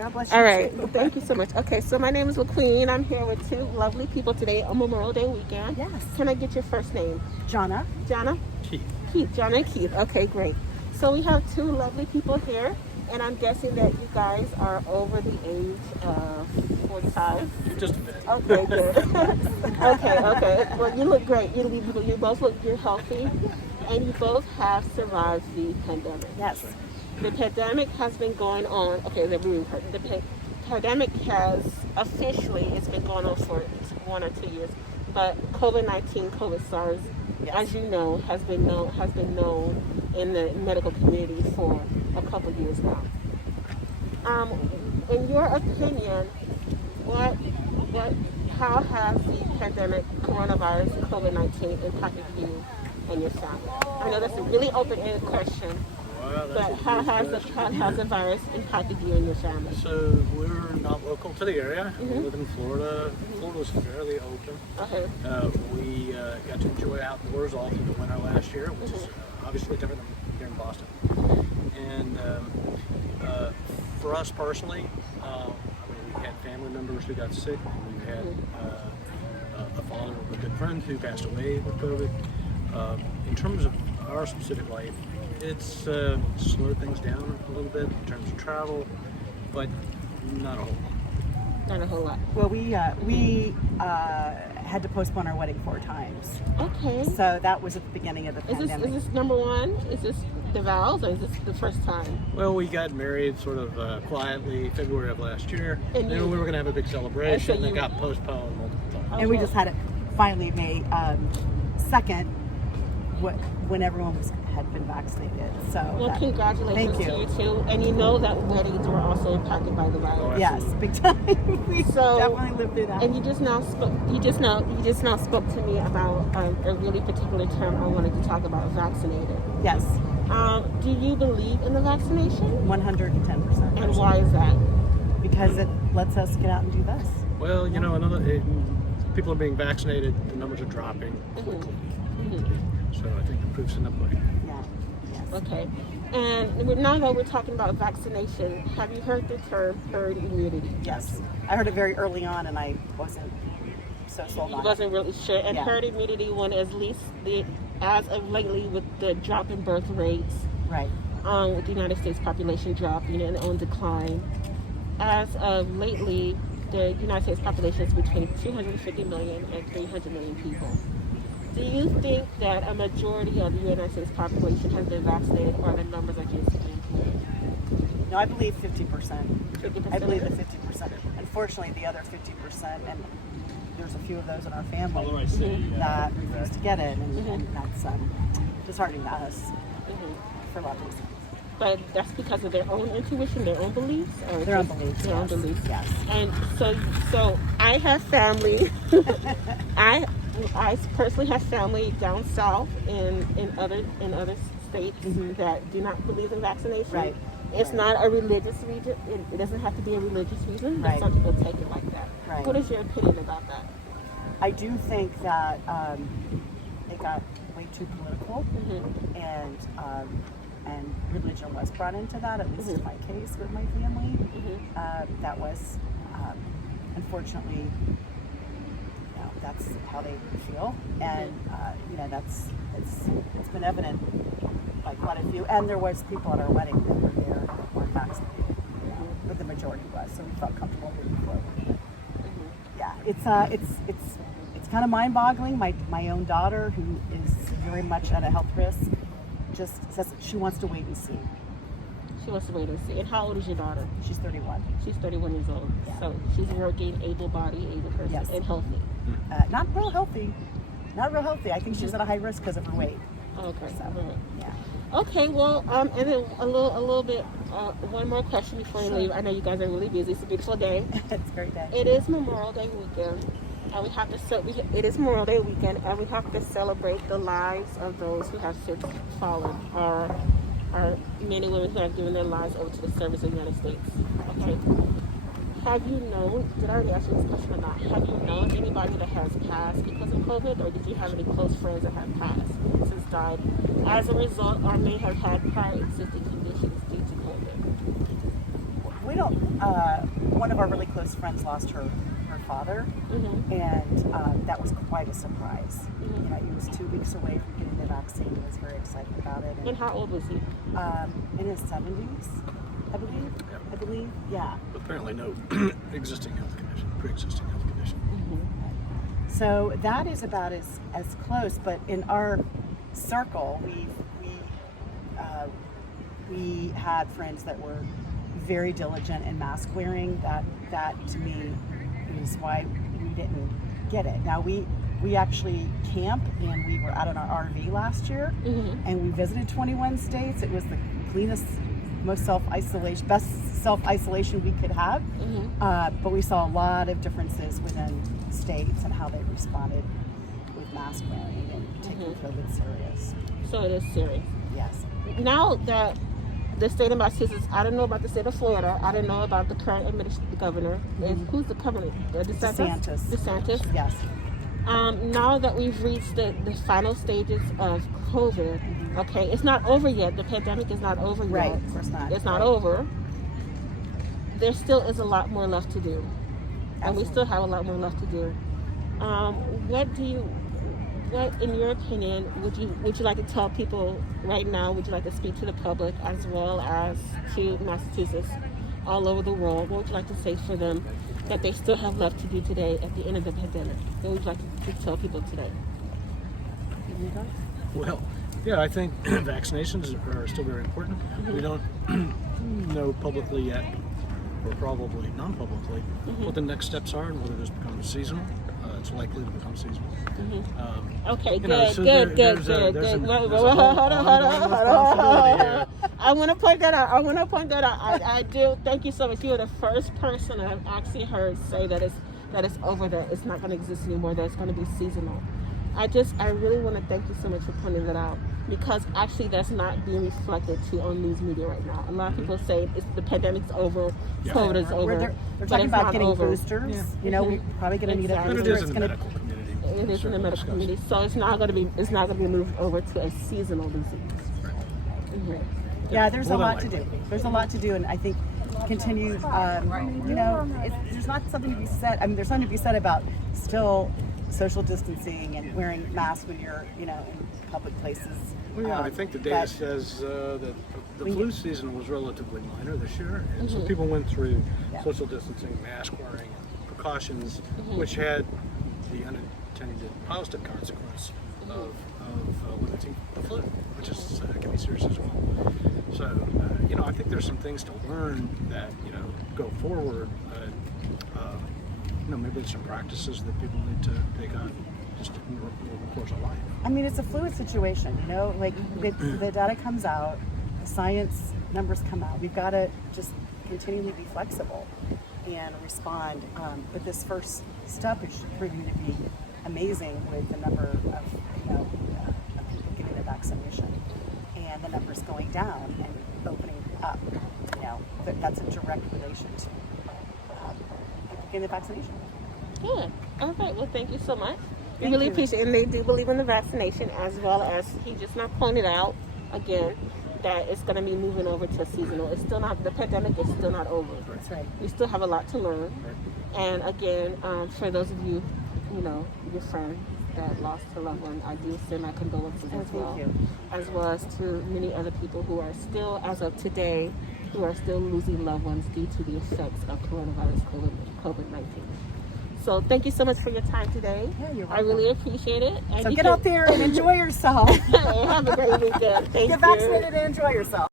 God bless you. All right. Too. Thank you so much. Okay, so my name is LaQueen. I'm here with two lovely people today on Memorial Day weekend. Yes. Can I get your first name? Jonna. Jonna? Keith. Keith. Jonna and Keith. Okay, great. So we have two lovely people here, and I'm guessing that you guys are over the age of 45. Just a bit. Okay, good. okay. Well, you look great. You both look, you're healthy, and you both have survived the pandemic. Yes. The pandemic has been going on. Okay, the pandemic has officially, it's been going on for 1 or 2 years, but COVID-19, SARS, Yes. as you know, has been known in the medical community for a couple years now. In your opinion, how has the pandemic, coronavirus, COVID-19 impacted you and your family? I know that's a really open-ended question, but how has the virus impacted you and your family? So we're not local to the area. We live in Florida. Florida's fairly open. Okay. We got to enjoy outdoors all through the winter last year, which is obviously different than here in Boston. And for us personally, we had family members who got sick. We had a father of a good friend who passed away with COVID. In terms of our specific life, it's slowed things down a little bit in terms of travel, but not a whole lot. Not a whole lot. Well, we had to postpone our wedding 4 times. Okay. So that was at the beginning of the Is pandemic. this number one? Is this the vows, or is this the first time? Well, we got married sort of quietly February of last year. And Then we were going to have a big celebration And so that got postponed multiple times. And we just had it finally May 2nd, when everyone had been vaccinated. So Well, congratulations thank to you. you too. And you know that weddings were also impacted by the virus. Yes, big time. We So- definitely lived through that. And you just now spoke to me about a really particular term I wanted to talk about: vaccinated. Yes, Do you believe in the vaccination? 110%. And why is that? Because it lets us get out and do this. Well, people are being vaccinated, the numbers are dropping quickly. So I think the proof's in the pudding. Yeah. Yes. Okay. And now that we're talking about vaccination, have you heard the term herd immunity? Yes. I heard it very early on, and I wasn't so sold You on it. wasn't really sure. And Yeah. herd immunity, when as of lately, with the drop in birth rates, Right. with the United States population dropping and on decline, as of lately, the United States population is between 250 million and 300 million people. Do you think that a majority of the United States population has been vaccinated, or the numbers are just skewed? No, I believe 50%. 50%? I believe the 50%. Unfortunately, the other 50%, and there's a few of those in our family that refuse to get it, and that's disheartening to us for a lot of reasons. But that's because of their own intuition, their own beliefs, or Their own just beliefs. Their own Yes. beliefs. Yes. And so I have family. I personally have family down south in other states that do not believe in vaccination. Right. It's not a religious reason. It doesn't have to be a religious reason. But Right. some people take it like that. Right. What is your opinion about that? I do think that it got way too political, and religion was brought into that. At least in my case with my family, that was unfortunately, that's how they feel, and it's been evident by quite a few. And there was people at our wedding that were there that weren't vaccinated, but the majority was, so we felt comfortable moving forward. Yeah, it's kind of mind-boggling. My own daughter, who is very much at a health risk, just says she wants to wait and see. She wants to wait and see. And how old is your daughter? She's 31. She's 31 years old. Yeah. So she's a working, able-bodied, able person, Yes. and healthy. Not real healthy. Not real healthy. I think she's at a high risk because of her weight. Okay. So, All right. yeah. Okay, well, and then a little bit, one more question before you leave. I know you guys are really busy. It's a beautiful day. It's a great day. It is Memorial Day weekend, and we have to. It is Memorial Day weekend, and we have to celebrate the lives of those who have since fallen, our men and women who have given their lives over to the service of the United States. Okay. Have you known? Did I already ask you this question or not? Have you known anybody that has passed because of COVID, or did you have any close friends that have passed since died as a result, or may have had prior existing conditions due to COVID? we don't. One of our really close friends lost her father, and that was quite a surprise. You know, he was 2 weeks away from getting the vaccine. He was very excited about it. And how old was he? In his 70s, I believe. I believe, yeah. Apparently, no existing health condition, pre-existing health condition. So that is about as close. But in our circle, we had friends that were very diligent in mask wearing. That to me is why we didn't get it. Now we actually camp, and we were out in our RV last year, and we visited 21 states. It was the cleanest, most best self-isolation we could have. But we saw a lot of differences within states and how they responded with mask wearing and taking COVID serious. So it is serious. Yes. Now that the state of Massachusetts, I don't know about the state of Florida. I don't know about the current governor. Who's the governor? DeSantis. Yes. Now that we've reached the final stages of COVID, okay, it's not over yet. The pandemic is not over yet. Right, of course not. It's not over. There still is a lot more left to do. And we still have a lot more left to do. What, in your opinion, would you like to tell people right now? Would you like to speak to the public as well as to Massachusetts, all over the world? What would you like to say for them that they still have left to do today at the end of the pandemic? What would you like to tell people today? Well, yeah, I think vaccinations are still very important. We don't know publicly yet, or probably non-publicly, what the next steps are and whether this becomes seasonal. It's likely to become seasonal. Okay, good. Hold on. I want to point that out. I do. Thank you so much. You are the first person I've actually heard say that it's over, that it's not going to exist anymore, that it's going to be seasonal. I really want to thank you so much for pointing that out, because actually that's not being reflected on news media right now. A lot of people say the pandemic's over, COVID is over. They're talking about getting boosters. Yeah. You know, we're probably going to need a booster. But it is in the medical community. It is in the medical community, so it's not going to be moved over to a seasonal disease. Yeah, there's a lot to do. There's a lot to do, and I think continue. There's not something to be said. I mean, there's something to be said about still social distancing and wearing masks when you're, in public places. Well, yeah, I think the data says that the flu season was relatively minor this year, and so people went through social distancing, mask wearing, precautions, which had the unintended positive consequence of limiting the flu, which is can be serious as well. So, I think there's some things to learn that go forward. Maybe there's some practices that people need to take on just in the course of life. I mean, it's a fluid situation, like the data comes out, the science numbers come out. We've got to just continually be flexible and respond. But this first step is proving to be amazing with the number of people getting the vaccination and the numbers going down and opening up. That's a direct relation to getting the vaccination. Good. All right. Well, thank you so much. We really appreciate it. And they do believe in the vaccination, as well as he just not pointed out again that it's going to be moving over to seasonal. It's still not, the pandemic is still not over. That's right. We still have a lot to learn. And again, for those of you, your friend that lost her loved one, I do send my condolences as well. Thank you. As well as to many other people who are still, as of today, who are still losing loved ones due to the effects of coronavirus COVID-19. So thank you so much for your time today. Yeah, you're welcome. I really appreciate it. And so get out there and enjoy yourself. Have a great weekend. Thank you. Get vaccinated and enjoy yourself.